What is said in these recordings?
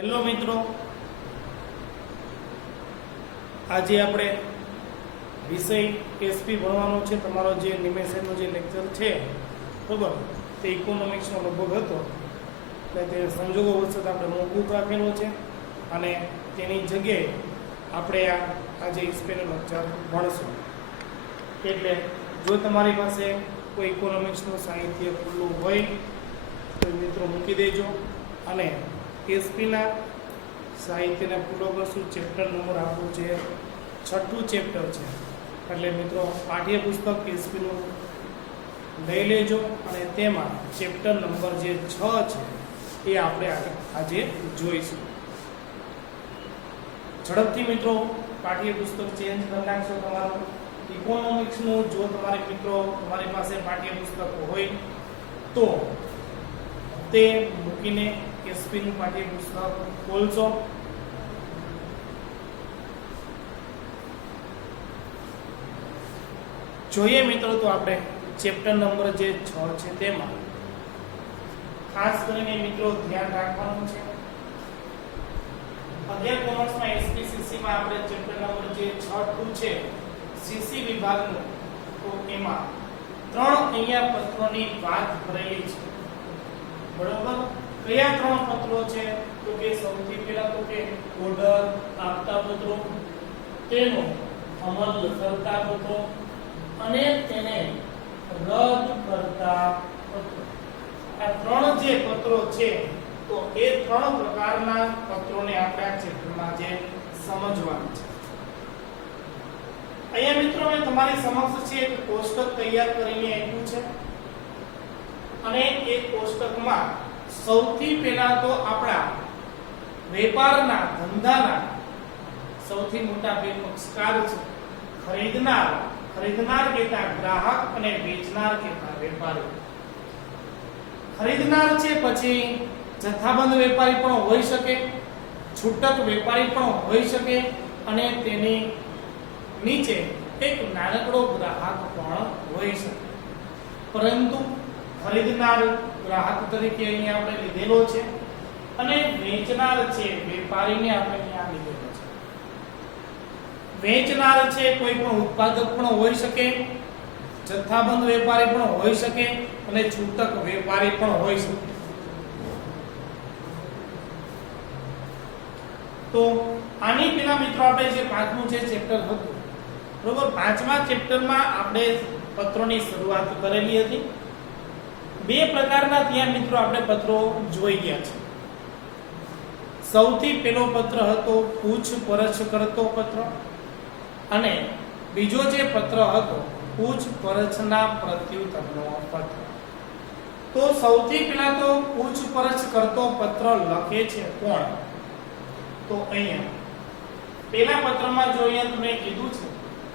Hello મિત્રો, આજે આપણે વિષય એસપી ભણવાનો છે. તમારો જે નિમેશનનો જે લેક્ચર છે બરાબર, તે ઇકોનોમિક્સનો લગભગ હતો, એટલે તે સંજોગો વચ્ચે આપણે મોકૂફ રાખેલો છે અને તેની જગ્યાએ આપણે આજે એસપીનો લેક્ચર ભણશું. એટલે જો તમારી પાસે કોઈ ઇકોનોમિક્સનું સાહિત્ય ખુલ્લું હોય તો મિત્રો મૂકી દેજો અને એસપીના સાહિત્યના પૂરો કરશું. ચેપ્ટર નંબર આપણું છે 6થું ચેપ્ટર છે, એટલે મિત્રો પાઠ્યપુસ્તક એસપીનું લઈ લેજો અને તેમાં ચેપ્ટર નંબર જે 6 છે એ આપણે આજે જોઈશું. ઝડપથી મિત્રો પાઠ્યપુસ્તક ચેન્જ કરી નાખશો તમારું ઇકોનોમિક્સનું. જો તમારે મિત્રો તમારી પાસે પાઠ્યપુસ્તક હોય તો તે મૂકીને એસપીનું પાઠ્યપુસ્તક ખોલશો. જોઈએ મિત્રો તો આપણે ચેપ્ટર નંબર જે 6 છે તેમાં ખાસ કરીને મિત્રો ધ્યાન રાખવાનું છે. 11 કોમર્સમાં એસપીસીસી માં આપણે ચેપ્ટર નંબર જે 6 છે સીસી વિભાગનું, તો એમાં 3 અહીંયા પત્રોની વાત કરેલી છે. બરોબર, કયા 3 પત્રો છે? તો કે સૌથી પહેલા તો કે ઓર્ડર આપતા પત્રો, તેનો અમલ કરતા પત્રો અને તેને રદ કરતા પત્રો. આ 3 જે પત્રો છે તો એ 3 પ્રકારના પત્રોને આપણે આ ચેપ્ટરમાં જે સમજવાનું છે. અહીંયા મિત્રો મેં તમારી સમક્ષ છે એક કોષ્ટક તૈયાર કરીને આપ્યું છે અને એ કોષ્ટકમાં સૌથી પહેલા તો આપણા વેપારના ધંધાના સૌથી મોટા બે પક્ષકાર છે. ખરીદનાર કહેતા ગ્રાહક અને વેચનાર કહેતા વેપારી. ખરીદનાર છે, પછી જથ્થાબંધ વેપારી પણ હોઈ શકે, છૂટક વેપારી પણ હોઈ શકે અને તેની નીચે એક નાનકડો ગ્રાહક પણ હોઈ શકે. પરંતુ ખરીદનાર ગ્રાહક તરીકે અહીંયા આપણે લીધેલો છે અને વેચનાર છે વેપારીને આપણે અહીંયા લીધેલો છે. વેચનાર છે કોઈ પણ ઉત્પાદક પણ હોઈ શકે, જથ્થાબંધ વેપારી પણ હોઈ શકે અને છૂટક વેપારી પણ હોઈ શકે. તો આની પહેલા મિત્રો આપણે જે 5મું જે ચેપ્ટર હતું બરોબર, 5મા ચેપ્ટરમાં આપણે પત્રોની શરૂઆત કરેલી હતી. 2 પ્રકારના ત્યાં મિત્રો આપણે પત્રો જોઈ ગયા છે. સૌથી પહેલો પત્ર હતો પૂછપરછ કરતો પત્ર અને બીજો જે પત્ર હતો પૂછપરછના પ્રત્યુત્તરનો પત્ર. તો સૌથી પહેલા તો પૂછપરછ કરતો પત્ર લખે છે કોણ? તો અહીંયા પહેલા પત્રમાં જો અહીંયા તમને કીધું છે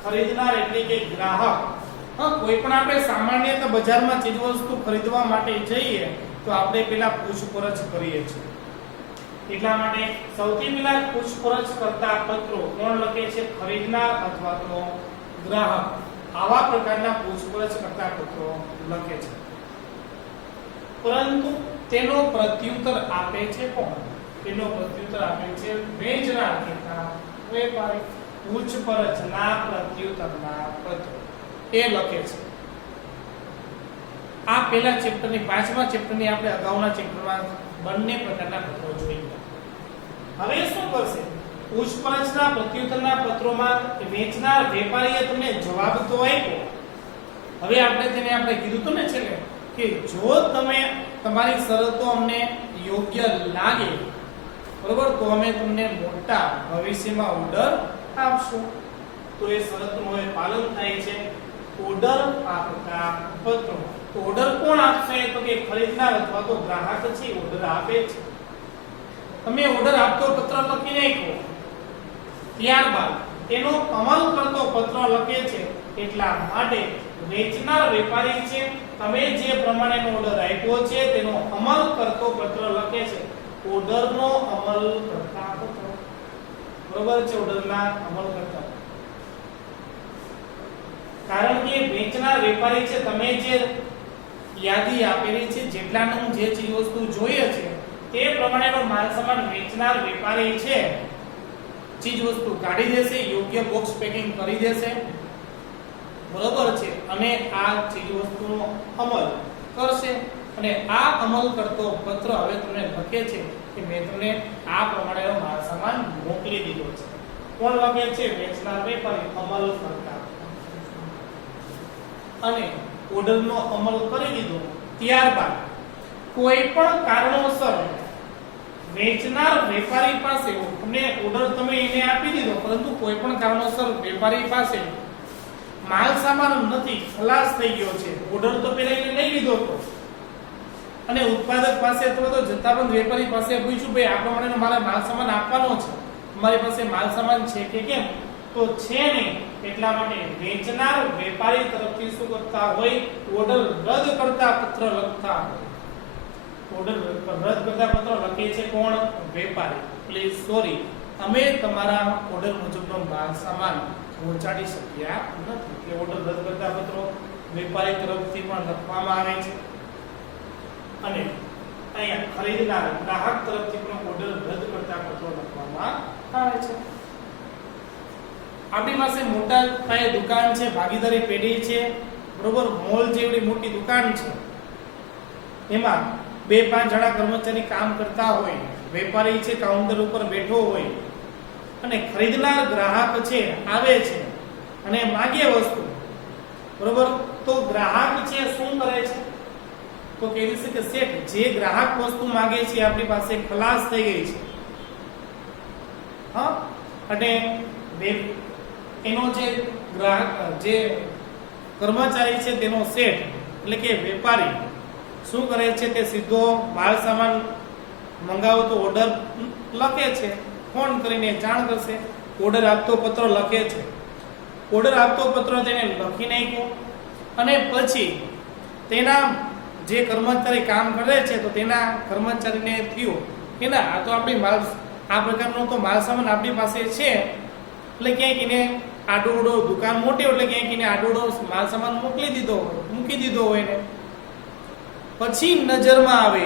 ખરીદનાર એટલે કે ગ્રાહક. કોઈ પણ આપણે સામાન્ય બજારમાં ચીજ વસ્તુ ખરીદવા માટે જઈએ તો આપણે પહેલા પૂછપરછ કરીએ છીએ. એટલા માટે સૌથી પહેલા પૂછપરછ કરતા પત્રો કોણ લખે છે? ખરીદનાર અથવા તો ગ્રાહક. આવા પ્રકારના પૂછપરછ કરતા પત્રો લખે છે. પરંતુ તેનો પ્રત્યુત્તર આપે છે કોણ? તેનો પ્રત્યુત્તર આપે છે વેચનાર કહેતા વેપારી. પૂછપરછના પ્રત્યુત્તરના પત્રો એ લખે છે. આ પહેલા ચેપ્ટરની 5મા ચેપ્ટરની આપણે અગાઉના ચેપ્ટરમાં બંને પ્રકારના પત્રો જોઈ ગયા. હવે શું કરશે? પૂછપરછના પ્રત્યુત્તરના પત્રોમાં વેચનાર વેપારીએ તમને જવાબ તો આપ્યો. હવે આપણે કીધું તો ને છેલ્લે કે જો તમે તમારી શરતો અમને યોગ્ય લાગે બરોબર, તો અમે તમને મોટા ભવિષ્યમાં ઓર્ડર આપશું. તો એ શરતનું હવે પાલન થાય છે. ઓર્ડર આપતા પત્રો. તો ઓર્ડર કોણ આપશે? તો કે ખરીદનાર અથવા તો ગ્રાહક છે ઓર્ડર આપે છે. તમે ઓર્ડર આપતો પત્ર લખી નાખો, ત્યારબાદ તેનો અમલ કરતો પત્ર લખે છે. એટલા માટે વેચનાર વેપારી છે, તમે જે પ્રમાણેનો ઓર્ડર આપ્યો છે તેનો અમલ કરતો પત્ર લખે છે. ઓર્ડરનો અમલ કરતા પત્ર. બરોબર છે, ઓર્ડરના અમલ કરતા. કારણ કે વેચનાર વેપારી છે, તમે જે યાદી આપેલી છે જેટલાનું જે ચીજ વસ્તુ જોઈએ છે તે પ્રમાણેનો માલ સામાન વેચનાર વેપારી છે ચીજ વસ્તુ કાઢી દેશે, યોગ્ય બોક્સ પેકિંગ કરી દેશે, બરોબર છે, અને આ ચીજ વસ્તુનો અમલ કરશે. અને આ અમલ કરતો પત્ર હવે તમને લખે છે કે મેં તમને આ પ્રમાણેનો માલ સામાન મોકલી દીધો છે. કોણ લખે છે? વેચનાર વેપારી અમલ કરતા. અને ઓર્ડરનો અમલ કરી દીધો ત્યારબાદ કોઈ પણ કારણોસર વેચનાર વેપારી પાસે તમને ઓર્ડર તમે એને આપી દીધો, પરંતુ કોઈ પણ કારણોસર વેપારી પાસે માલ સામાન નથી, ખલાસ થઈ ગયો છે. ઓર્ડર તો પહેલા એને લઈ લીધો હતો અને ઉત્પાદક પાસે અથવા તો જથ્થાબંધ વેપારી પાસે પૂછ્યું, ભાઈ આ પ્રમાણેનો મારે માલ સામાન આપવાનો છે, તમારી પાસે માલ સામાન છે કે કેમ? તો છે નહીં. એટલા માટે વેચનાર વેપારી તરફથી શું કરતા હોય? ઓર્ડર રદ કરતા પત્ર લખતા હોય. ઓર્ડર રદ કરતા પત્ર લખે છે કોણ? વેપારી. પ્લીઝ સોરી, અમે તમારા ઓર્ડર મુજબનો માલ સામાન પહોંચાડી શક્યા નથી. એટલે ઓર્ડર રદ કરતા પત્રો વેપારી તરફથી પણ લખવામાં આવે છે. અને અહીંયા ખરીદનાર ગ્રાહક તરફથી પણ ઓર્ડર રદ કરતા પત્રો લખવામાં આવે છે. આપણી પાસે મોટા પાયે દુકાન છે, ભાગીદારી પેઢી છે, બરોબર, મોલ જેવડી મોટી દુકાન છે, એમાં 2-5 જણા કર્મચારી કામ કરતા હોય, વેપારી છે કાઉન્ટર ઉપર બેઠો હોય, અને ખરીદનાર ગ્રાહક છે આવે છે અને માંગે વસ્તુ, બરોબર, તો ગ્રાહક છે શું કરે છે? તો કહે છે કે શેઠ, જે ગ્રાહક વસ્તુ માંગે છે આપણી પાસે ખલાસ થઈ ગઈ છે. હા, અને એનો જે ગ્રાહક જે કર્મચારી છે તેનો શેઠ એટલે કે વેપારી શું કરે છે? તે સીધો માલ સામાન મંગાવતો ઓર્ડર લખે છે, ફોન કરીને જાણ કરશે. ઓર્ડર આપતો પત્ર લખે છે. ઓર્ડર આપતો પત્ર તેને લખી નાખ્યો અને પછી તેના જે કર્મચારી કામ કરે છે તો તેના કર્મચારીને થયું કે ના, આ તો આપણી માલ, આ પ્રકારનો તો માલ સામાન આપણી પાસે છે, એટલે ક્યાંક એને આડોડો દુકાન મોટી, એટલે ક્યાંક એને આડોડો માલ સામાન મૂકી દીધો હોય ને પછી નજરમાં આવે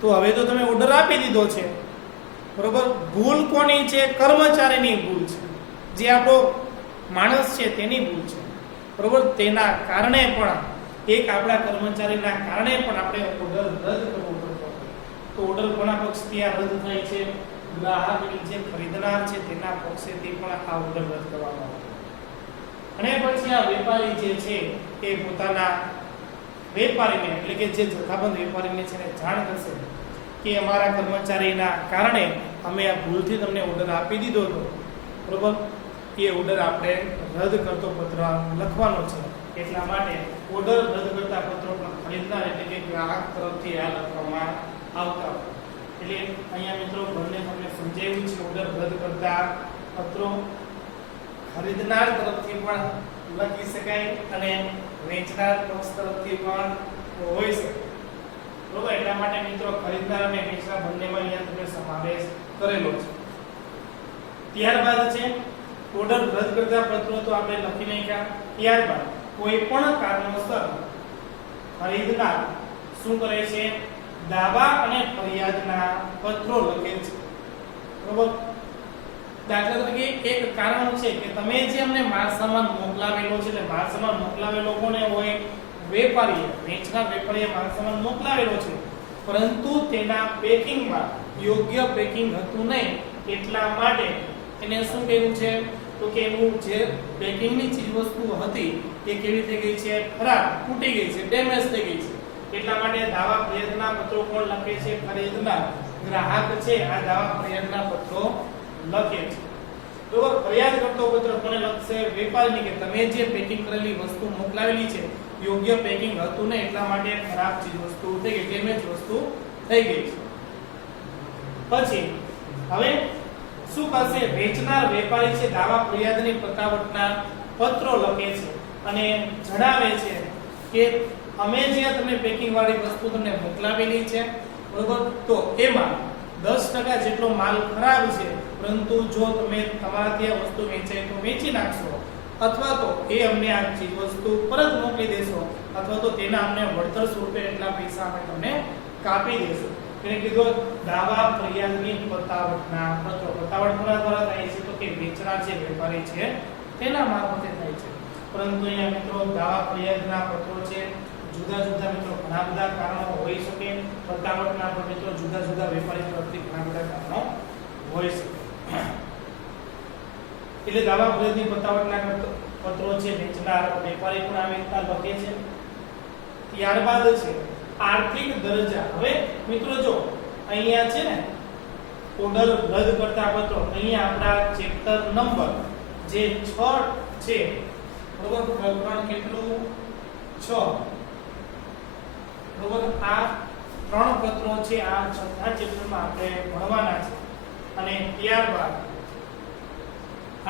તો હવે તો તમે ઓર્ડર આપી દીધો છે, બરોબર. ભૂલ કોની છે? કર્મચારીની ભૂલ છે, જે આપણો માણસ છે તેની ભૂલ છે, બરોબર. તેના કારણે પણ એક આપણા કર્મચારીના કારણે પણ આપણે ઓર્ડર રદ કરવો પડતો. તો ઓર્ડર કોના પક્ષથી આ રદ થાય છે? ગ્રાહકની જે ખરીદનાર છે તેના પક્ષેથી પણ આ ઓર્ડર રદ કરવામાં આવતો. અને પછી આ વેપારી જે છે એ પોતાના વેપારીને એટલે કે જે જથ્થાબંધ વેપારીને છે જાણ કરશે કે અમારા કર્મચારીના કારણે અમે આ ભૂલથી તમને ઓર્ડર આપી દીધો હતો, બરોબર. એ ઓર્ડર આપણે રદ કરતો પત્ર લખવાનો છે. એટલા માટે ઓર્ડર રદ કરતા પત્રો પણ ખરીદનાર એટલે કે ગ્રાહક તરફથી આ લખવામાં આવતા. એટલે અહીંયા મિત્રો બંને તમને સમજાવ્યું છે. ઓર્ડર રદ કરતા પત્રો ખરીદનાર તરફથી પણ લખી શકાય અને વેચનાર પક્ષ તરફથી પણ હોઈ શકે, બરોબર. એટલા માટે મિત્રો ખરીદનાર અને વેચનાર બંનેમાં અહીંયા તમને સમાવેશ કરેલો છે. ત્યારબાદ છે ઓર્ડર રદ કરતા પત્રો તો આપણે લખી નાખ્યા. ત્યારબાદ કોઈ પણ કારણોસર ખરીદનાર શું કરે છે? દાવા અને ફરિયાદના પત્રો લખે છે, બરોબર. દાખલા તરીકે એક કારણ છે કે તમે જે અમને માલ સામાન મોકલાવેલો છે, એટલે માલ સામાન મોકલાવેલો કોને હોય? વેપારીએ, વેચનાર વેપારીએ માલ સામાન મોકલાવેલો છે, પરંતુ તેના પેકિંગમાં યોગ્ય પેકિંગ હતું નહીં. એટલા માટે એને શું કર્યું છે? તો કે એનું જે પેકિંગની ચીજ વસ્તુ હતી એ કેવી થઈ ગઈ છે? ખરાબ, તૂટી ગઈ છે, ડેમેજ થઈ ગઈ છે. એટલા માટે દાવા ફરિયાદના પત્રો કોણ લખે છે? ખરીદનાર ગ્રાહક છે આ દાવા ફરિયાદના પત્રો લખે છે, બરોબર. ફરિયાદ કરતો પત્ર કોને લખશે? વેપારીને, કે તમે જે પેકિંગ કરેલી વસ્તુ મોકલાવેલી છે યોગ્ય પેકિંગ હતું ને, એટલા માટે ખરાબ ચીજ વસ્તુ થઈ ગઈ, ડેમેજ વસ્તુ થઈ ગઈ છે. પછી હવે શું કરશે? વેચનાર વેપારી છે દાવા ફરિયાદની પતાવટના પત્રો લખે છે અને જણાવે છે કે અમે જે તમને પેકિંગ વાળી વસ્તુ તમને મોકલાવેલી છે, બરોબર, તો એમાં 10% જેટલો માલ ખરાબ છે, પરંતુ જો તમે તમારાથી આ વસ્તુ વેચાય તો વેચી નાખશો, અથવા તો એ અમને આ ચીજ વસ્તુ પરત મોકલી દેશો, અથવા તો તેના અમને વળતર સ્વરૂપે એટલા પૈસા અમે તમને કાપી દેશું. એને કીધું દાવા ફરિયાદની પતાવટના પત્રો. પતાવટ કોના દ્વારા થાય છે? તો કે વેચનાર જે વેપારી છે તેના મારફતે થાય છે. પરંતુ અહીંયા મિત્રો દાવા ફરિયાદના પત્રો છે જુદા જુદા મિત્રો ઘણા બધા કારણો હોઈ શકે. પતાવટના પણ મિત્રો જુદા જુદા વેપારી તરફથી ઘણા બધા કારણો હોઈ શકે. એટલે દાવા ફરિયાદની પતાવટના પત્રો છે વેચનાર વેપારી પણ આ રીતના લખે છે. ત્યારબાદ છે આર્થિક દરજ્જા. હવે મિત્રો જો અહીંયા છે ને ઓર્ડર રદ કરતા પત્રો, અહીંયા આપણા ચેપ્ટર નંબર જે 6 છે બરોબર, પ્રકરણ કેટલું 6 બરોબર. આ 3 પત્રો છે આ 6થા ચેપ્ટરમાં આપણે ભણવાના છે. અને ત્યારબાદ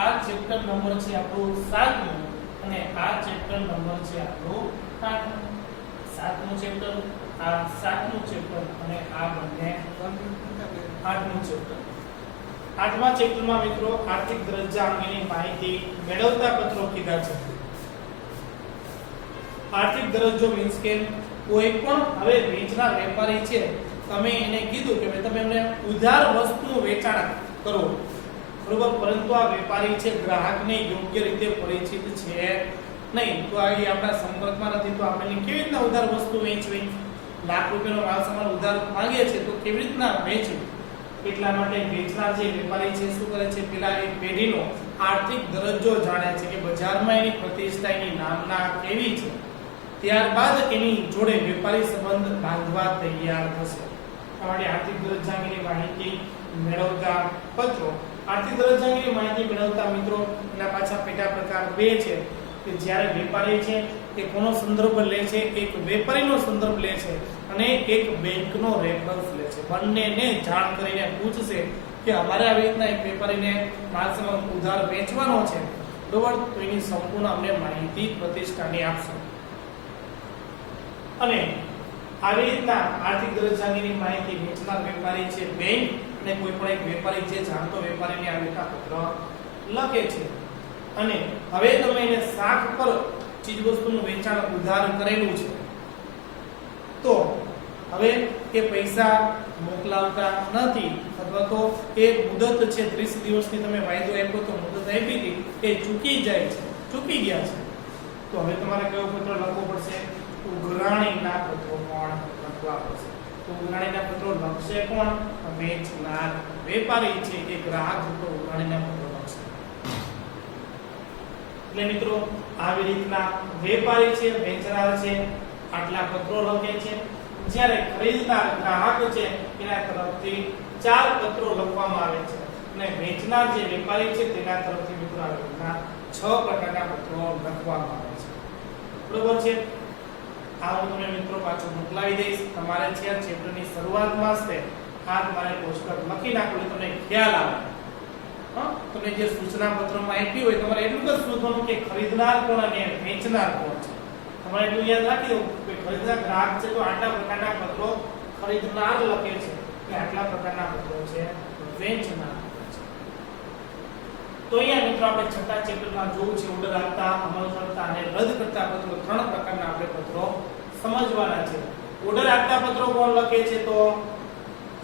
આ ચેપ્ટર નંબર છે આપણું 7મું અને આ ચેપ્ટર નંબર છે આપણું 8મું. 7મું ચેપ્ટર, આ 7મું ચેપ્ટર અને આ બંને 8મું ચેપ્ટર. 8મા ચેપ્ટરમાં મિત્રો આર્થિક દરજ્જા અંગેની માહિતી મેળવતા પત્રો કીધા છે. આર્થિક દરજ્જો મીન્સ કે કોઈ પણ હવે વેચનાર વેપારી છે, તમે એને કીધું કે તમે એમને ઉધાર વસ્તુનું વેચાણ કરો બરોબર, પરંતુ આ વેપારી છે ગ્રાહકને યોગ્ય રીતે પરિચિત છે નહીં, તો આ આપણા સંપર્કમાં નથી, તો આપણે કેવી રીતના ઉધાર વસ્તુ વેચવી? લાખ રૂપિયાનો માલ સામાન ઉધાર માંગે છે તો કેવી રીતના વેચવું? એટલા માટે વેચનાર જે વેપારી છે શું કરે છે? પેલા એક પેઢીનો આર્થિક દરજ્જો જાણે છે કે બજારમાં એની પ્રતિષ્ઠા એની નામના કેવી છે, ત્યારબાદ એની જોડે વેપારી સંબંધ બાંધવા તૈયાર થશે. આ માટે આર્થિક દરજ્જા અંગેની માહિતી મેળવતા પત્રો. આર્થિક દરજ્જા અંગેની માહિતી મેળવતા મિત્રો એના પાછા પેટા પ્રકાર 2 છે કે જ્યારે વેપારી છે તે કોનો સંદર્ભ લે છે? એક વેપારીનો સંદર્ભ લે છે અને એક બેંકનો રેફરન્સ લે છે. બંનેને જાણ કરીને પૂછશે કે અમારે આવી રીતના એક વેપારીને માલ સામાન ઉધાર વેચવાનો છે બરોબર, તો એની સંપૂર્ણ અમને માહિતી પ્રતિષ્ઠાની આપશે. અને આવી રીતના આર્થિક દરજ્જા અંગેની માહિતી વેચનાર વેપારી છે બેંક અને કોઈ પણ એક વેપારી છે જાણતો વેપારીને આ રીતના પત્ર લખે છે. અને હવે તમે એને શાખ પર ચીજવસ્તુનું વેચાણ ઉધાર કરેલું છે તો હવે એ પૈસા મોકલાવતા નથી અથવા તો એ મુદત છે 30 દિવસની તમે વાયદો આપ્યો તો મુદત આપી હતી એ ચૂકી જાય છે, ચૂકી ગયા છે, તો હવે તમારે કયો પત્ર લખવો પડશે? ઉઘરાણીના પત્રો પણ લખવા પડશે. તો ઉઘરાણીના પત્રો લખશે કોણ? વેચનાર વેપારી છે એ ગ્રાહક ઉપર ઉઘરાણીના પત્રો લખશે. એટલે મિત્રો આવી રીતના વેપારી છે વેચનાર છે આટલા પત્રો લખે છે, જ્યારે ખરીદનાર ગ્રાહક છે એના તરફથી 4 પત્રો લખવામાં આવે છે અને વેચનાર જે વેપારી છે તેના તરફથી મિત્રો આ રીતના 6 પ્રકારના પત્રો લખવામાં આવે છે. બરોબર છે? આ હું તમને મિત્રો પાછો મોકલાવી દઈશ. તમારે છે આ ચેપ્ટરની શરૂઆતમાં જ આ તમારે કોષ્ટક લખી નાખો એટલે તમને ખ્યાલ આવે. તમને જે સૂચના પત્રમાં આપી હોય તમારે એટલું જ શોધવાનું કે ખરીદનાર કોણ અને વેચનાર કોણ છે. તમારે એટલું યાદ રાખી દો કે ખરીદનાર ગ્રાહક છે તો આટલા પ્રકારના પત્રો ખરીદનાર લખે છે કે આટલા પ્રકારના પત્રો છે વેચનાર. તો અહીંયા મિત્રો આપણે 6થા ચેપ્ટરમાં જોવું છે ઓર્ડર આપતા, અમલ કરતા અને રદ કરતા પત્રો. 3 પ્રકારના આપણે પત્રો સમજવાના છે. ઓર્ડર આપતા પત્રો કોણ લખે છે? તો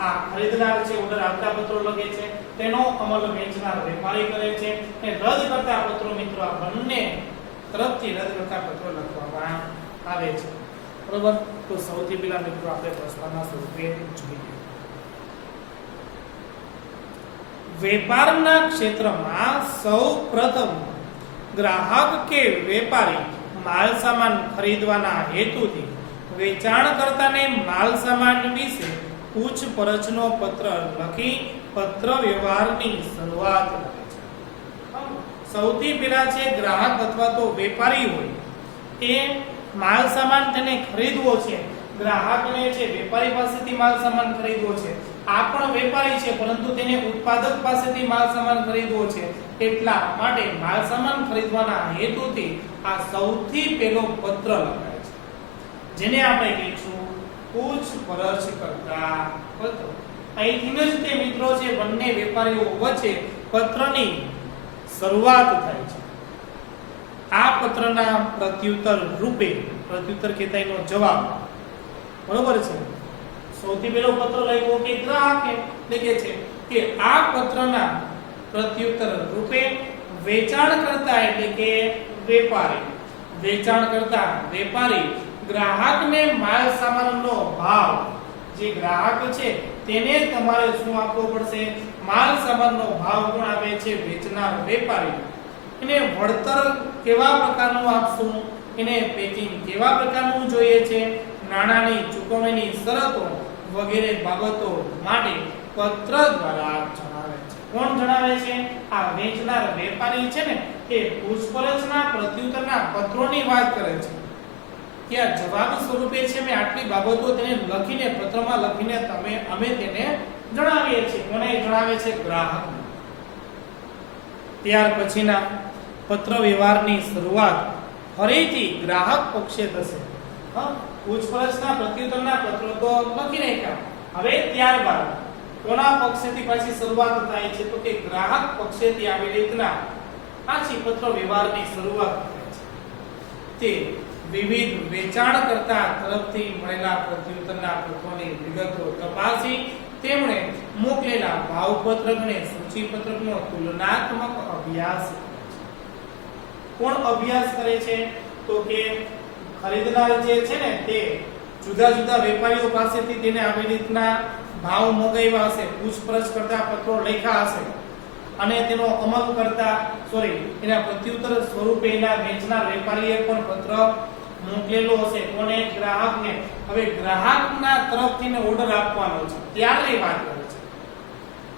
આ ખરીદનાર છે ઓર્ડર આપતા પત્રો લખે છે, તેનો અમલ વેચનાર વેપારી કરે છે. અને રદ કરતા પત્રો મિત્રો આ બંને તરફથી રદ કરતા પત્રો લખવામાં આવે છે. બરોબર? તો સૌથી પહેલા મિત્રો આપણે પ્રશ્નના સ્વરૂપે જોઈએ. વેપારના ક્ષેત્રમાં સૌપ્રથમ ગ્રાહક કે વેપારી માલ સામાન ખરીદવાના હેતુથી વેચાણકર્તાને માલ સામાન વિશે પૂછપરછનો પત્ર લખી પત્ર વ્યવહારની શરૂઆત કરે છે. સૌથી પહેલા છે ગ્રાહક અથવા તો વેપારી હોય એ માલ સામાન તેને ખરીદવો છે. ગ્રાહકને છે વેપારી પાસેથી માલ સામાન ખરીદવો છે. આ પણ વેપારી છે પરંતુ તેને ઉત્પાદક પાસેથી માલ સામાન ખરીદવો છે. એટલા માટે માલ સામાન ખરીદવાના હેતુથી આ સૌથી પહેલો પત્ર લખાય છે, જેને આપણે કહીશું પૂછપરછ કરતા પત્ર. અહીંથી જ તે મિત્રો છે બંને વેપારીઓ વચ્ચે પત્રની શરૂઆત થાય છે. આ પત્રના પ્રત્યુત્તર રૂપે, પ્રત્યુત્તર કહેતા એનો જવાબ, બરોબર છે, સૌથી પહેલો પત્ર લખ્યો કે ગ્રાહકે લખે છે કે આ પત્રના પ્રત્યુત્તર રૂપે વેચાણકર્તા એટલે કે વેપારી ગ્રાહકને માલ સામાનનો ભાવ, જે ગ્રાહક છે તેને તમારે શું આપવો પડશે? માલ સામાનનો ભાવ કોણ આપે છે? વેચનાર વેપારી. એને વળતર કેવા પ્રકારનું આપશું? એને પેકિંગ કેવા પ્રકારનું જોઈએ છે? નાણાંની ચૂકવણીની શરતો વગેરે બાબતો માટે પત્ર દ્વારા જણાવે છે. કોણ જણાવે છે? આ વેચનાર વેપારી છે ને એ પૂછપરછના પ્રત્યુત્તરના પત્રોની વાત કરે છે કે આ જવાબ સ્વરૂપે છે મેં આટલી બાબતો તેને લખીને પત્રમાં લખીને અમે તેને જણાવીએ છીએ. કોને જણાવે છે? ગ્રાહક. ત્યાર પછીના પત્ર વ્યવહારની શરૂઆત ફરીથી ગ્રાહક પક્ષે થશે. પૂછપરછના પ્રત્યુત્તરના પત્રો તો લખી નાખ્યા, હવે ત્યારબાદ કોના પક્ષેથી પાછી શરૂઆત થાય છે? તો કે ગ્રાહક પક્ષેથી આવી રીતના પાછી પત્ર વ્યવહારની શરૂઆત થાય છે. તે વિવિધ વેચાણકર્તા તરફથી મળેલા પ્રત્યુત્તરના પત્રોની વિગતો તપાસી તેમણે મોકલેલા ભાવપત્રક અને સૂચિપત્રકનો તુલનાત્મક અભ્યાસ કરે છે. કોણ અભ્યાસ કરે છે? તો કે ખરીદનાર જે છે ને તે જુદા જુદા વેપારીઓ પાસેથી તેને આવી રીતના ભાવ મંગાવ્યા હશે, પૂછપરછ કરતા પત્રો લખ્યા હશે અને તેનો અમલ કરતા એના પ્રત્યુત્તર સ્વરૂપે એના વેચનાર વેપારીએ પણ પત્ર મોકલેલો હશે. કોને? ગ્રાહકને. હવે ગ્રાહકના તરફથી ઓર્ડર આપવાનો છે ત્યારે વાત કરે છે.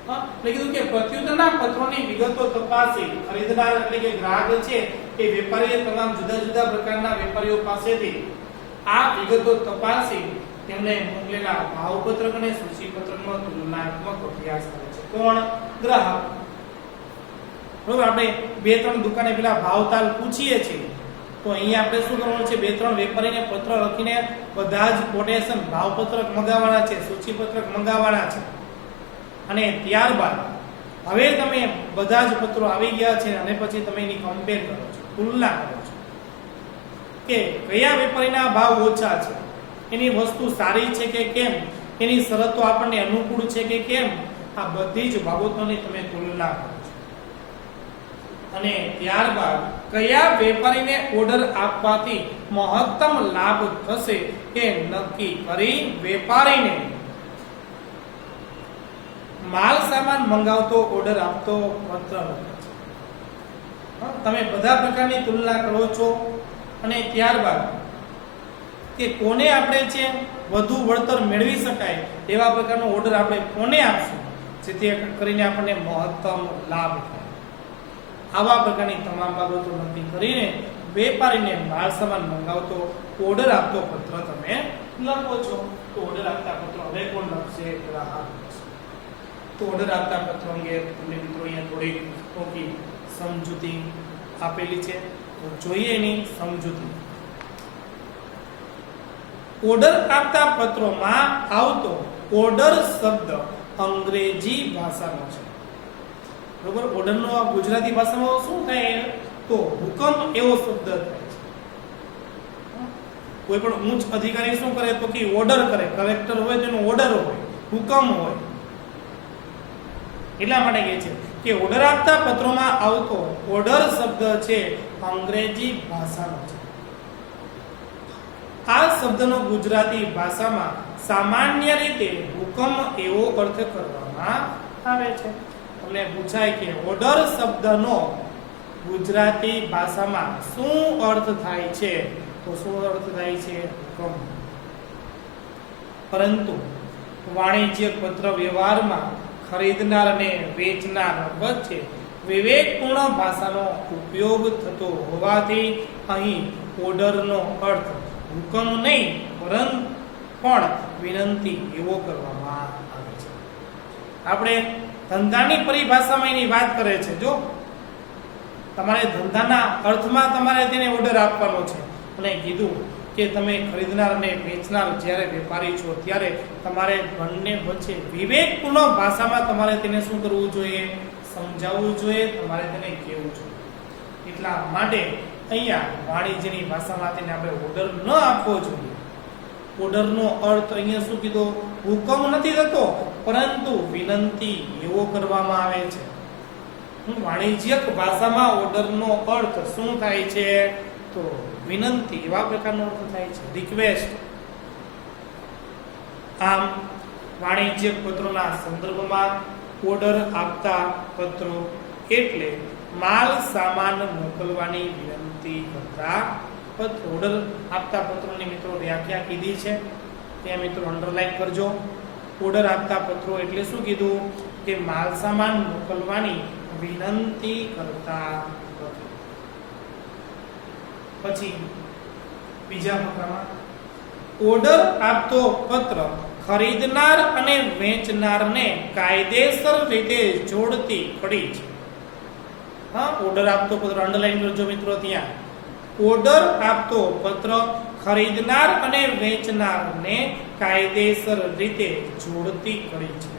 એટલે કીધું કે પ્રત્યુત્તરના પત્રોની વિગતો તપાસી ખરીદનાર એટલે કે ગ્રાહક છે એ વેપારીએ તમામ જુદા જુદા પ્રકારના વેપારીઓ પાસેથી આ વિગતો તપાસી તેમને મોકલેલા ભાવપત્રક અને સૂચિપત્રકનો તુલનાત્મક અભ્યાસ કરે છે. કોણ? ગ્રાહક. બરોબર, આપણે બે ત્રણ દુકાને પેલા ભાવતાલ પૂછીએ છીએ તો અહીંયા આપણે શું કરવાનું છે? બે ત્રણ વેપારીને પત્ર લખીને બધા જ કોટેશન ભાવપત્રક મંગાવવાના છે, સૂચિપત્રક મંગાવવાના છે અને ત્યારબાદ હવે તમે બધા જ પત્રો આવી ગયા છે અને પછી તમે એની કમ્પેર કરો છો, તુલના કરો છો કે કયા વેપારીના ભાવ ઓછા છે, એની વસ્તુ સારી છે કે કેમ, એની શરતો આપણને અનુકૂળ છે કે કેમ, આ બધી જ બાબતોની તમે તુલના કરો છો. અને ત્યારબાદ કયા વેપારીને ઓર્ડર આપવાથી મહત્તમ લાભ થશે એ નક્કી કરી વેપારીને માલ સામાન મંગાવતો ઓર્ડર આપતો પત્ર લખે છે. તમે બધા પ્રકારની તુલના કરો છો અને ત્યારબાદ કે કોને આપણે છે વધુ વળતર મેળવી શકાય એવા પ્રકારનો ઓર્ડર આપણે કોને આપશું જેથી કરીને આપણને મહત્તમ લાભ થાય. આવા પ્રકારની તમામ બાબતો નક્કી કરીને વેપારીને માલ સામાન મંગાવતો ઓર્ડર આપતો પત્ર તમે લખો છો. તો ઓર્ડર આપતા પત્રો હવે કોણ લખશે? ગ્રાહક. તો ઓર્ડર આપતા પત્રો અંગે તમને મિત્રો અહીંયા થોડી ટૂંકી સમજૂતી આપેલી છે, તો જોઈએ એની સમજૂતી. ઓર્ડર આપતા પત્રોમાં આવતો ઓર્ડર શબ્દ અંગ્રેજી ભાષાનો છે. બરોબર, ઓર્ડરનો ગુજરાતી ભાષામાં શું થાય? તો હુકમ એવો શબ્દ થાય છે. કોઈ પણ ઉચ્ચ અધિકારી શું કરે? તો કે ઓર્ડર કરે. કલેક્ટર હોય તેનો ઓર્ડર હોય, હુકમ હોય. એટલા માટે કહે છે કે ઓર્ડર આપતા પત્રોમાં આવતો ઓર્ડર શબ્દ છે અંગ્રેજી ભાષાનો છે. આ શબ્દનો ગુજરાતી ભાષામાં સામાન્ય રીતે હુકમ એવો અર્થ કરવામાં આવે છે. તમને પૂછાય કે ઓર્ડર શબ્દનો ગુજરાતી ભાષામાં શું અર્થ થાય છે? તો શું અર્થ થાય છે? હુકમ. પરંતુ વાણિજ્યક પત્ર વ્યવહારમાં ખરીદનાર અને વેચનાર વચ્ચે વિવેકપૂર્ણ ભાષાનો ઉપયોગ થતો હોવાથી અહીં ઓર્ડરનો અર્થ હુકમ નહીં પણ વિનંતી એવો કરવામાં આવે છે. આપણે ધંધાની પરિભાષામાં એની વાત કરે છે. જો તમારે ધંધાના અર્થમાં તમારે તેને ઓર્ડર આપવાનો છે અને કીધું કે તમે ખરીદનાર અને વેચનાર જ્યારે વેપારી છો ત્યારે તમારે બંને વચ્ચે વિવેકપૂર્ણ ભાષામાં તમારે તેને શું કરવું જોઈએ? સમજાવવું જોઈએ, તમારે તેને કહેવું જોઈએ. એટલા માટે અહીંયા વાણિજ્યની ભાષામાં તેને આપણે ઓર્ડર ન આપવો જોઈએ. ઓર્ડરનો અર્થ અહીંયા શું કીધો? હુકમ નથી થતો, પરંતુ વિનંતી એવો કરવામાં આવે છે. વાણિજ્યક ભાષામાં ઓર્ડરનો અર્થ શું થાય છે? તો વિનંતી, એવા પ્રકારનો અર્થ થાય છે, રિક્વેસ્ટ. આમ વાણિજ્યક પત્રોના સંદર્ભમાં ઓર્ડર આપતા પત્રો એટલે માલ સામાન મોકલવાની વિનંતી કરતા પત્રો. ઓર્ડર આપતા પત્રોની મિત્રો વ્યાખ્યા કીધી છે, ત્યાં મિત્રો અંડરલાઈન કરજો. ઓર્ડર આપતા પત્રો એટલે શું કીધું? કે માલ સામાન મોકલવાની વિનંતી કરતા પત્રો. પછી બીજા પ્રકારમાં ઓર્ડર આપતો પત્ર ખરીદનાર અને વેચનારને કાયદેસર રીતે જોડતી કડી છે. હા, ઓર્ડર આપતો પત્ર અંડરલાઈન કરજો મિત્રો. ત્યાં ઓર્ડર આપતો પત્ર ખરીદનાર અને વેચનારને કાયદેસર રીતે જોડતી કડી છે.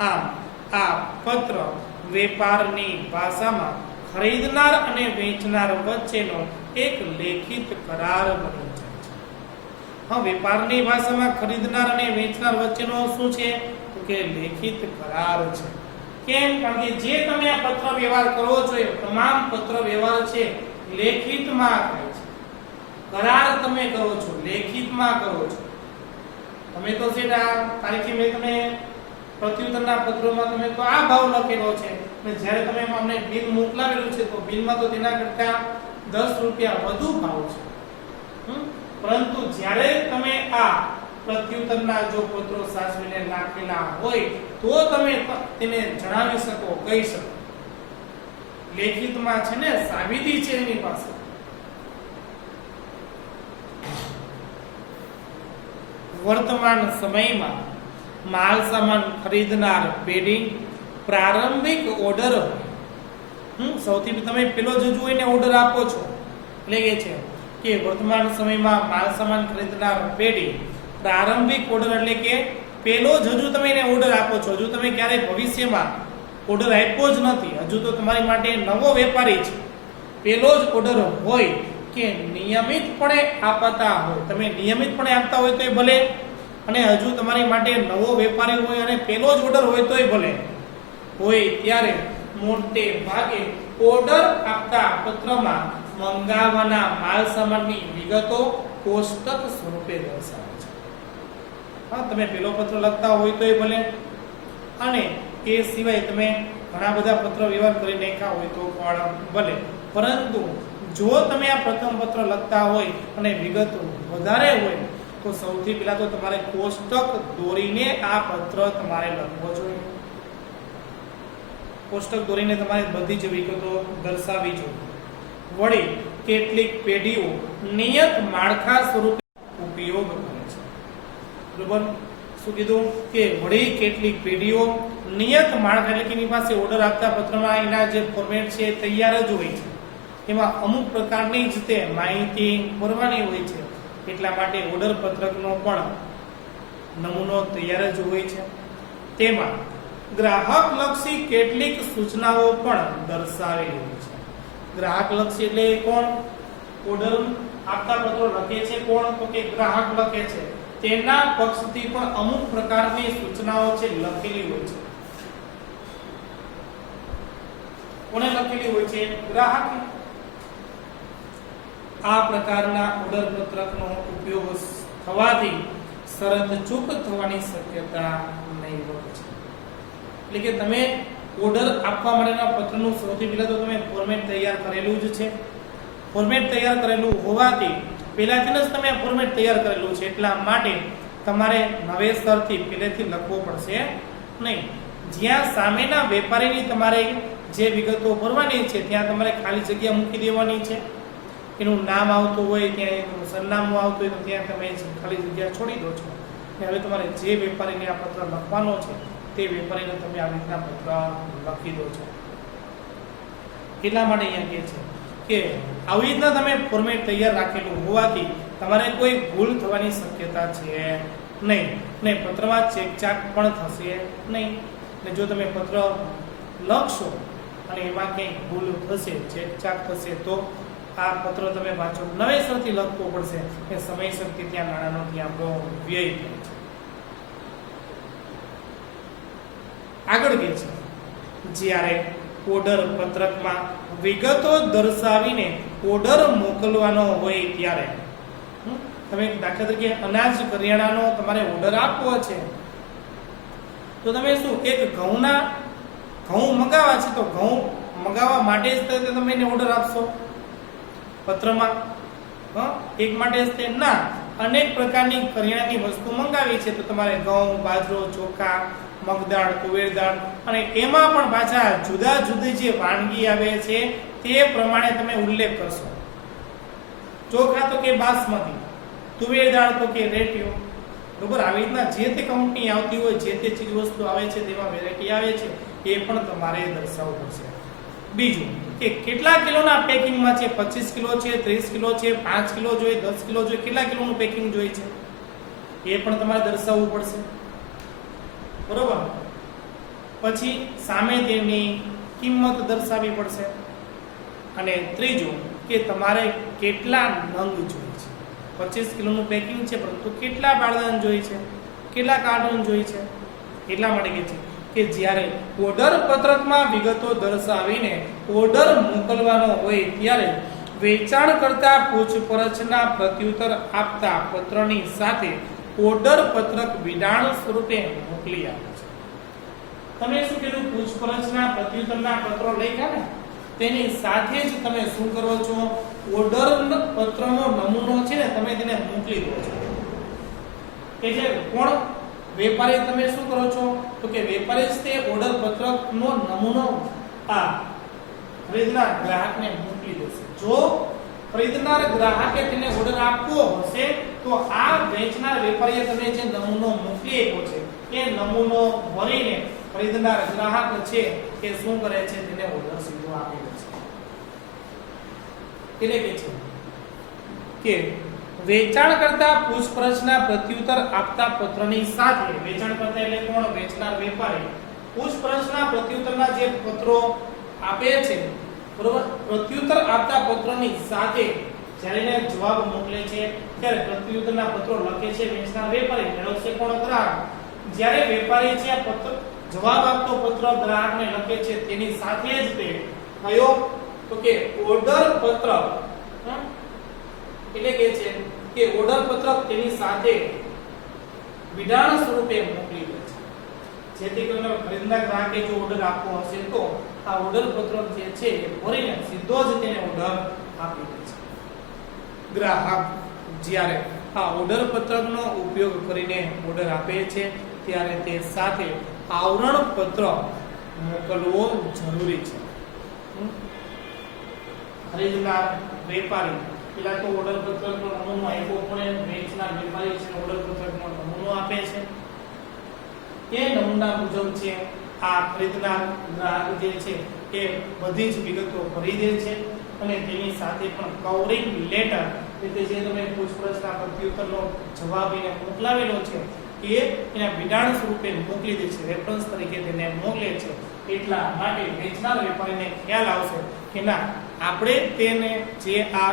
આમ આ પત્ર વેપારની ભાષામાં ખરીદનાર અને વેચનાર વચ્ચેનો એક લેખિત કરાર બની જાય છે. હા, વેપારની ભાષામાં ખરીદનાર અને વેચનાર વચ્ચેનો શું છે? તો કે લેખિત કરાર છે. કેમ? કારણ કે જે તમે આ પત્ર વ્યવહાર કરો છો એ તમામ પત્ર વ્યવહાર છે લેખિતમાં થાય છે. કરાર તમે કરો છો, લેખિતમાં કરો છો. તમે તો છે આ તારીખે મેં તમે પ્રત્યુત્તરના પત્રોમાં તમે તો આ ભાવ લખેલો છે, અને જ્યારે તમે અમને બિલ મોકલાવેલું છે તો બિલમાં તો તેના કરતા 10 રૂપિયા વધુ ભાવ છે. પરંતુ જ્યારે તમે આ પ્રત્યુત્તરના જો પત્રો સાચવીને રાખેલા હોય તો તમે તેને જણાવી શકો, કહી શકો. લેખિતમાં છે ને સાબિતી છે એની પાસે. વર્તમાન સમયમાં માલ સામાન ખરીદનાર પેઢી પ્રારંભિક ઓર્ડર, સૌથી તમે પેલો જજુ એને ઓર્ડર આપો છો એટલે કે છે કે વર્તમાન સમયમાં માલ સામાન ખરીદનાર પેઢી પ્રારંભિક ઓર્ડર એટલે કે પેલો જજુ તમે એને ઓર્ડર આપો છો. હજુ તમે ક્યારેય ભવિષ્યમાં ઓર્ડર આપ્યો જ નથી, હજુ તો તમારી માટે નવો વેપારી છે. પેલો જ ઓર્ડર હોય કે નિયમિતપણે આપતા હોય, તમે નિયમિતપણે આપતા હોય તોય ભલે, અને હજુ તમારી માટે નવો વેપારી હોય અને પેલો જ ઓર્ડર હોય તોય ભલે હોય, ત્યારે મોટે ભાગે ઓર્ડર આપતા પત્રમાં મંગાવવાના માલ સામાનની વિગતો કોષ્ટક સ્વરૂપે દર્શાવે છે. હા, તમે પેલો પત્ર લખતા હોય તોય ભલે, અને એ સિવાય તમે ઘણા બધા પત્ર વ્યવહાર કરી નાખ્યા હોય તો પણ ભલે, પરંતુ જો તમે આ પ્રથમ પત્ર લખતા હોય અને વિગતો વધારે હોય તો સૌથી પહેલા તો તમારે કોષ્ટક દોરીને આ પત્ર તમારે લખવો જોઈએ. કોષ્ટક દોરીને તમારે બધી જ વિગતો દર્શાવવી જોઈએ. વળી કેટલીક પેઢીઓ નિયત માળખા સ્વરૂપે ઉપયોગ કરે છે. બરોબર? શું કીધું? કે વળી કેટલીક પેઢીઓ નિયત માળખા એટલે કે એની પાસે ઓર્ડર આપતા પત્રમાં એના જે ફોર્મેટ છે તૈયાર જ હોય છે, એમાં અમુક પ્રકારની જ તે માહિતી ભરવાની હોય છે. એટલા માટે ઓર્ડર પત્રકનો પણ નમૂનો તૈયાર જ હોય છે. તેમાં ગ્રાહકલક્ષી કેટલીક સૂચનાઓ પણ દર્શાવેલી હોય છે. ગ્રાહકલક્ષી એટલે કોણ? ઓર્ડર આપતા પત્રો લખે છે કોણ? તો કે ગ્રાહક લખે છે. તેના પક્ષથી પણ અમુક પ્રકારની સૂચનાઓ છે લખેલી હોય છે. કોને લખેલી હોય છે? ગ્રાહક. આ પ્રકારના ઓર્ડર પત્રકનો ઉપયોગ થવાથી શરત ચૂક થવાની શક્યતા નહીં હોય છે. એટલે કે તમે ઓર્ડર આપવા માટેના પત્રનું સૌથી પહેલા તો તમે ફોર્મેટ તૈયાર કરેલું જ છે. ફોર્મેટ તૈયાર કરેલું હોવાથી પહેલાથી જ તમે આ ફોર્મેટ તૈયાર કરેલું છે, એટલા માટે તમારે નવેસરથી પહેલેથી લખવું પડશે નહીં. જ્યાં સામેના વેપારીની તમારે જે વિગતો ભરવાની છે ત્યાં તમારે ખાલી જગ્યા મૂકી દેવાની છે. એનું નામ આવતું હોય, ત્યાં એનું સરનામું આવતું હોય તો ત્યાં તમે ખાલી જગ્યા છોડી દો છો. અને હવે તમારે જે વેપારીને આ પત્ર લખવાનો છે તે વેપારીને તમે આવી રીતના પત્ર લખી દો છો. એટલા માટે અહીંયા કહે છે કે આવી રીતના તમે ફોર્મેટ તૈયાર રાખેલું હોવાથી તમારે કોઈ ભૂલ થવાની શક્યતા છે નહીં, ને પત્રમાં ચેકચાક પણ થશે નહીં. ને જો તમે પત્ર લખશો અને એમાં કંઈક ભૂલ થશે, ચેકચાક થશે તો આ પત્ર તમે વાંચો, નવેસરથી લખવો પડશે કે સમયસરથી ત્યાં નાણાંનો ત્યાં આપણો વ્યય થાય છે. આગળ કે છે જ્યારે ઓર્ડર પત્રકમાં વિગતો દર્શાવીને ઓર્ડર મોકલવાનો હોય ત્યારે તમે દાખલા તરીકે અનાજ કરિયાણાનો તમારે ઓર્ડર આપવો છે તો તમે શું એક ઘઉં મંગાવવા છે તો ઘઉં મંગાવવા માટે જ તમે એને ઓર્ડર આપશો પત્રમાં? એક માટે જ તે ના, અનેક પ્રકારની કરિયાણાની વસ્તુ મંગાવી છે તો તમારે ઘઉં, બાજરો, ચોખા, મગદાળ, તુવેર દાળ અને એમાં પણ પાછા જુદા જુદી જે વાનગી આવે છે તે પ્રમાણે તમે ઉલ્લેખ કરશો. ચોખા તો કે બાસમતી, તુવેર દાળ તો કે રેટિયો, બરોબર? આવી રીતના જે તે કંપની આવતી હોય, જે તે ચીજ વસ્તુ આવે છે તેમાં વેરાયટી આવે છે એ પણ તમારે દર્શાવવું પડશે. બીજું કે કેટલા કિલોના પેકિંગમાં છે, 25 કિલો છે, 30 કિલો છે, 5 કિલો જોઈએ, 10 કિલો જોઈએ, કેટલા કિલોનું પેકિંગ જોઈએ છે એ પણ તમારે દર્શાવવું પડશે, બરોબર? પછી સામે તેની કિંમત દર્શાવવી પડશે. અને ત્રીજું કે તમારે કેટલા નંગ જોઈએ છે. 25 કિલોનું પેકિંગ છે પરંતુ કેટલા બારદાન જોઈએ છે, કેટલા કાર્ટૂન જોઈએ છે. એટલા માટે કે છે કે જ્યારે ઓર્ડર પત્રકમાં વિગતો દર્શાવીને ઓર્ડર મોકલવાનો હોય ત્યારે વેચાણકર્તા પૂછપરછના પ્રત્યુત્તર આપતા પત્રની સાથે ઓર્ડર પત્રક વિડાણ સ્વરૂપે મોકલી આપે છે. તમે શું કીધું? પૂછપરછના પ્રત્યુત્તરના પત્રો લખ્યા ને તેની સાથે જ તમે શું કરો છો? ઓર્ડર પત્રનો નમૂનો છે ને તમે તેને મોકલી દો છો. કે છે કોણ? વેપારી. તમે શું કરો છો તો કે વેપારી જ તે ઓર્ડર પત્રકનો નમૂનો આ ખરીદનાર ગ્રાહકને મોકલી દેશે. જો ખરીદનાર ગ્રાહકે તેને ઓર્ડર આપવો હશે તો આ વેચનાર વેપારીએ તમે જે નમૂનો મોકલી આપ્યો છે એ નમૂનો ભરીને ખરીદનાર ગ્રાહક છે એ શું કરે છે? તેને ઓર્ડર સીધો આપી દે છે. એટલે કે વેચાણકર્તા પૂછપરછના પ્રત્યુત્તર આપતા પત્રની સાથે, વેચાણકર્તા એટલે કોણ? વેચનાર વેપારી. પૂછપરછના પ્રત્યુત્તરના જે પત્રો આપે છે, બરોબર, પ્રત્યુત્તર આપતા પત્રની સાથે જ્યારે એને જવાબ મોકલે છે ત્યારે પ્રત્યુત્તરના પત્રો લખે છે વેચનાર વેપારી, મેળવશે કોણ? ગ્રાહક. જ્યારે વેપારી છે પત્ર જવાબ આપતો પત્ર ગ્રાહકને લખે છે તેની સાથે જ તે કયો તો કે ઓર્ડર પત્રક, એટલે કે ઓર્ડર પત્રક તેની સાથે વિડાણ સ્વરૂપે મોકલી દે છે. જેથી કરીને ખરીદનાર ગ્રાહકે જો ઓર્ડર આપવો હશે તો આ ઓર્ડર પત્રક જે છે એ ભરીને સીધો જ તેને ઓર્ડર આપી દે છે. ગ્રાહક જ્યારે આ ઓર્ડર પત્રકનો ઉપયોગ કરીને ઓર્ડર આપે છે ત્યારે તે સાથે આવરણ પત્ર મોકલવો જરૂરી છે. ખરીદનાર વેપારી પેલા તો ઓર્ડર પત્રકનો નમૂનો આપ્યો પણ વેચનાર વેપારી છે ઓર્ડર પત્રકનો નમૂનો આપે છે. એ નમૂના મુજબ છે આ ખરીદનાર ગ્રાહક જે છે એ બધી જ વિગતો ભરી દે છે અને તેની સાથે પણ કવરિંગ લેટર એટલે જે તમે પૂછપરછના પ્રત્યુત્તરનો જવાબ એને મોકલાવેલો છે એ એના વિડાણ સ્વરૂપે મોકલી દે છે, રેફરન્સ તરીકે તેને મોકલે છે. એટલા માટે વેચનાર વેપારીને ખ્યાલ આવશે કે ના, આપણે તેને જે આ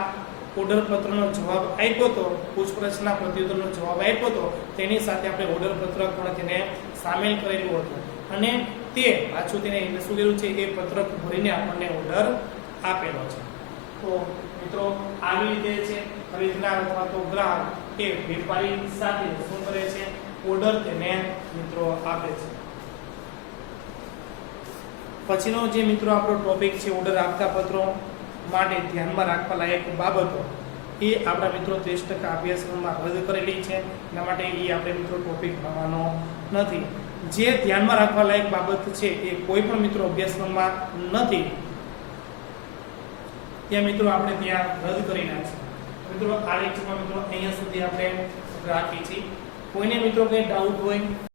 ઓર્ડર પત્રનો જવાબ આપ્યો તો, પૂછપરછના પ્રત્યુત્તરનો જવાબ આપ્યો તો તેની સાથે આપણે ઓર્ડર પત્રક પણ તેને સામેલ કરેલું હતું અને તે પાછું તેને શું કર્યું છે? એ પત્રક ભરીને આપણને ઓર્ડર આપેલો છે. તો મિત્રો આવી રીતે છે ખરીદનાર અથવા તો ગ્રાહક એ વેપારી સાથે શું કરે છે? ઓર્ડર તેને મિત્રો આપે છે. પછીનો જે મિત્રો આપણો ટોપિક છે ઓર્ડર આપતા પત્રો માટે ધ્યાનમાં રાખવા લાયક બાબતો, એ આપણા મિત્રો 30% અભ્યાસક્રમમાં રદ કરેલી છે. એના માટે એ આપણે મિત્રો ટોપિક ભણવાનો નથી. જે ધ્યાનમાં રાખવા લાયક બાબત છે એ કોઈ પણ મિત્રો અભ્યાસક્રમમાં નથી ત્યાં મિત્રો આપણે ત્યાં રદ કરી નાખીશું. મિત્રો આ લેક્ચરમાં મિત્રો અહીંયા સુધી આપણે રાખી છીએ. કોઈને મિત્રો કંઈ ડાઉટ હોય